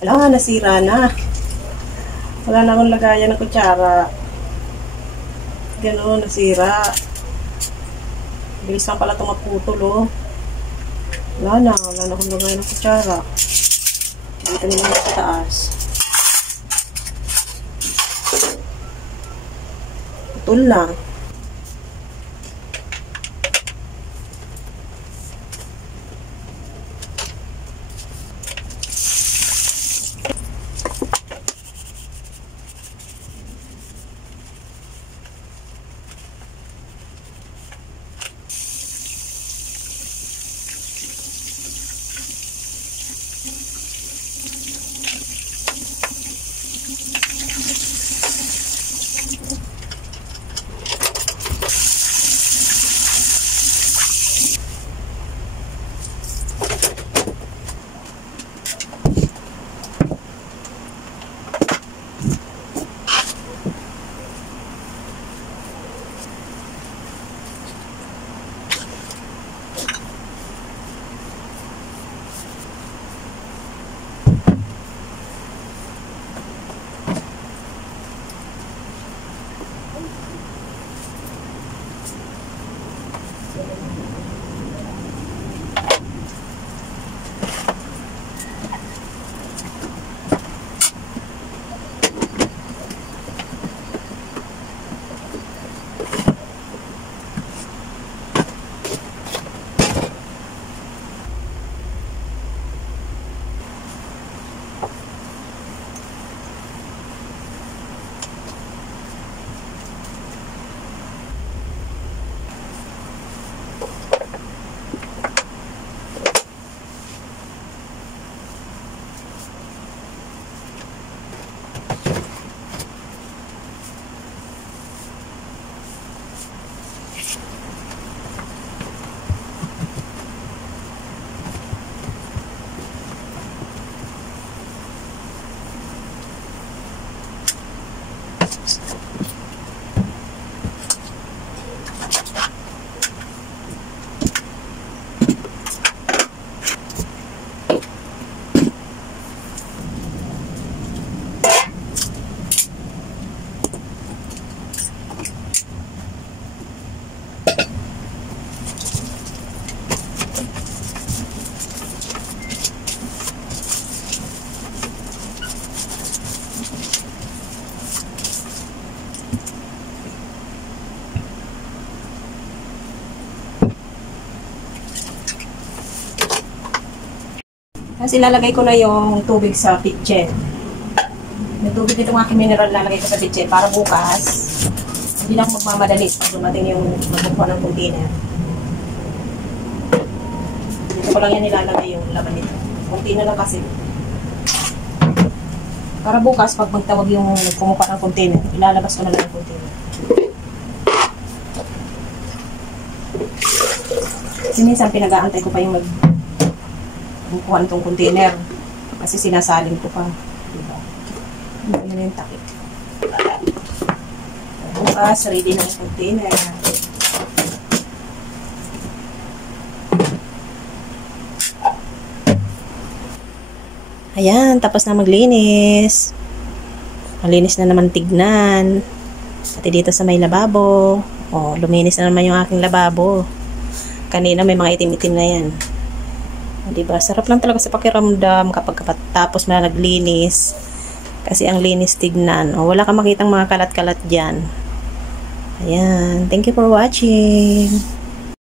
Wala, nasira na. Wala na akong lagayan ng kutsara. Gano'n, nasira. Bilis lang pala itong maputol, oh. Wala na akong lagayan ng kutsara. Dito nila sa taas. Putol lang. Tapos ilalagay ko na yung tubig sa kitchen. May tubig dito ng aking mineral lalagay ko sa kitchen para bukas hindi na ako magmamadali pag dumating yung magbukuha ng container. Dito ko lang yan nilalagay yung laman nito. Container lang kasi. Para bukas pag magtawag yung kumuha ng container, ilalabas ko na lang yung container. Kasi minsan pinag-aantay ko pa yung magbukuha nitong container. Kasi sinasalin ko pa. Diba? Ano yung takip. Bukas, ready na yung container. Ayan, tapos na maglinis. Malinis na naman tignan. Pati dito sa may lababo. O, luminis na naman yung aking lababo. Kanina may mga itim-itim na yan. Diba? Sarap lang talaga sa pakiramdam kapag tapos na naglinis. Kasi ang linis tignan. O, wala kang makitang mga kalat-kalat dyan. Ayan. Thank you for watching.